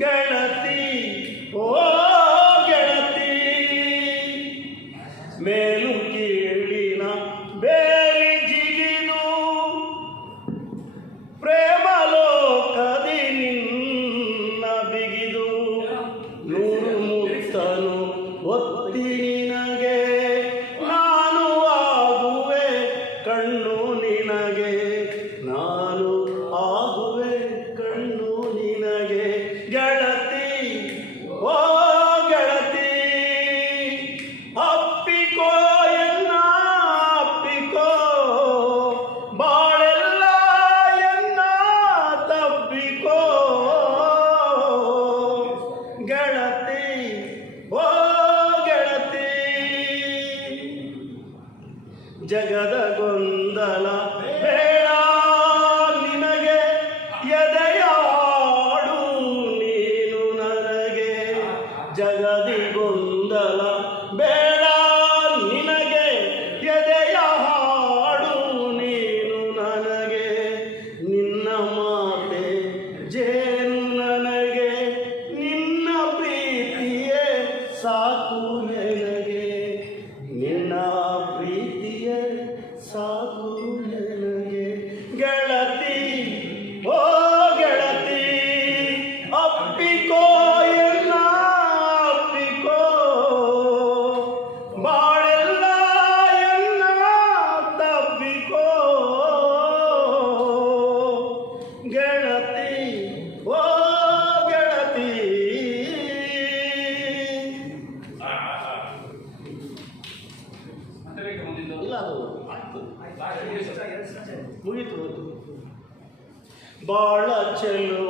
ಗೆಳತಿ ಓ ಗೆಳತಿ ಮೇಲು ಕೀಳಿನ ಬೇಲಿ ಜಿಗಿದು ಪ್ರೇಮ ಲೋಕದಿ ನಿನ್ನ ಬಿಗಿದು ನೂರು ಮುತ್ತನು ಒತ್ತಿ ನಿನಗೆ ನಾನು ಆಗುವೆ ಕಣ್ಣು ನಿನಗೆ ನಾನು ಆಗುವೆ ಕಣ್ಣು ನಿನಗೆ ಗೆಳತಿ ಓ ಗೆಳತಿ ಅಪ್ಪಿಕೋ ಎನ್ನ ಅಪ್ಪಿಕೋ ಬಾಳೆಲ್ಲ ಎನ್ನ ತಬ್ಬಿಕೋ ಗೆಳತಿ ಓ ಗೆಳತಿ ಜಗದ ಗೊಂದಲ ಬೇಡ ನಿನಗೆ ಎದೆಯಾಡು ನೀನು ನನಗೆ ಜಗದಿ ಗೊಂದಲ ಬೇಡ ನಿನಗೆ ಎದೆಯಾಡು ನೀನು ನನಗೆ ನಿನ್ನ ಮಾತೆ ಜೇನು ನನಗೆ ನಿನ್ನ ಪ್ರೀತಿಯೇ ಸಾಕು ನನಗೆ ನಿನ್ನ ಪ್ರೀತಿಯೇ ಸಾಕು ನನಗೆ ಗೆಳತಿ ಓ ಗೆಳತಿ ಅಪ್ಪಿಕೋ ಎಲ್ಲ ಅಪ್ಪಿಕೋ ಬಾಳೆಲ್ಲ ಎಲ್ಲ ತಬ್ಬಿಕೋ ಗೆಳತಿ ಓ ಗೆಳತಿ ಇಲ್ಲ ಅದು ಮುಗಿತು ಬಾಳ ಚೆಲುವ